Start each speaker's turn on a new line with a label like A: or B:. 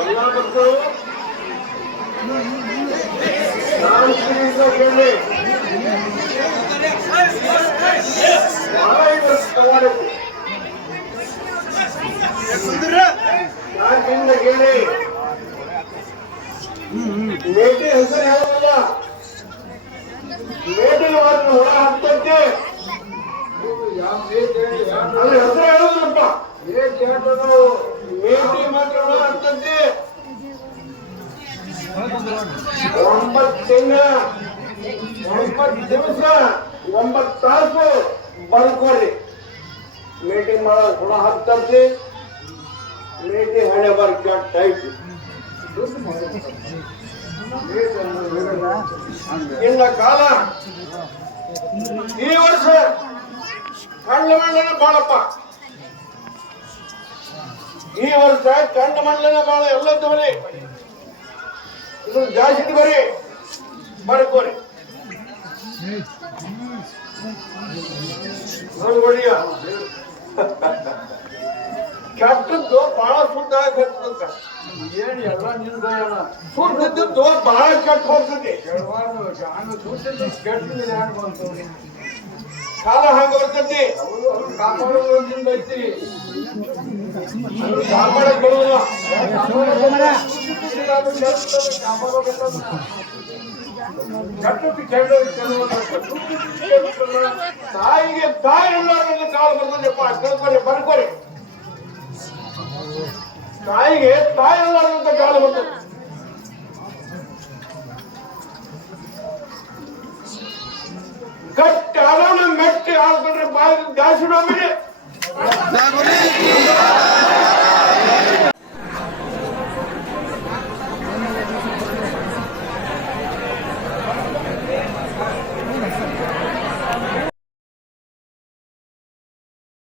A: ಎಲ್ಲ ಮಕ್ಕಳು ಮೇಟಿ ಹೆಸರು ಹೇಳಲ್ಲ ಮೇಟಿ ಮಾತ್ರ ಹೊರ ಹಾಕ್ತಂತೆ ಅದ್ರ ಹೆಸರು ಹೇಳೋದಪ್ಪ ಮೇಟಿ ಮಾತ್ರ ಹೊರ ಹಾಕ್ತಂತೆ ಒಂಬತ್ತು ತಿಂಗಳ ಒಂಬತ್ತು ದಿವಸ ಒಂಬತ್ತು ತಾಸು ಬರ್ಕೊಳ್ರಿ ಮೀಟಿಂಗ್ ಮಾಡೋ, ಗುಣ ಹತ್ತಂತೆ ಮೀಟಿಂಗ್ ಹಣೆ ಬರ್ ಕೆಟ್ಟ ಇಲ್ಲ ಕಾಲ. ಈ ವರ್ಷ ಕಂಡ ಮಂಡಲ ಬಾಳಪ್ಪ. ಈ ವರ್ಷ ಕಂಡ ಮಂಡಲ ಬಾಳ ಎಲ್ಲ ತಗೊಳ್ಳಿ ಇದು ಜಾಸ್ತಿ ಬರಿ. ಬರ್ಕೋರಿ. ಕೆಟ್ಟದ್ದು ಬಹಳ ಶುದ್ಧ ಕೆಟ್ಟದಂತ
B: ಏನು ಎಲ್ಲ ನಿಂದಯಣ
A: ಸುದ್ದದ್ದು ಬಹಳ ಕೆಟ್ಟ ಹೋಗ್ತದೆ.
B: ಕೆಲವಾರು ಜಾನು ಸೂಚಿಸಿದ ಕೆಟ್ಟದ್ದು ಯಾರು ಬಂತು?
A: ಕಾಲ ಹಂಗ ಬರ್ತೈತಿ
B: ಕಾಪಾಡೋದ್ರಿಂದ ಕಾಪಾಡೋದು ಐತಿ
A: ಕಾಪಾಡಕ್ ಬರುವುದಿಲ್ಲ
B: ಕೆಟ್ಟದ್ದು ಕೆಟ್ಟ ಕೆಲವು
A: ತಾಯಿಗೆ ತಾಯಿ ಅಂತ ಕಾಲ ಬರ್ತದೆಪ್ಪ ಕೇಳ್ಕೊರಿ ಬರ್ಕೊಡಿ ತಾಯಿಗೆ ತಾಯಿ ಇಲ್ಲಾರ್ದಂತ ಕಾಲ ಬರ್ತದೆ ಗಟ್ಟಿ ಆಡೋಣ ಮೆಟ್ಟಿ ಆಡ್ಕೊಂಡ್ರೆ ಬಾಯಿ ಜಾಸ್ತಿ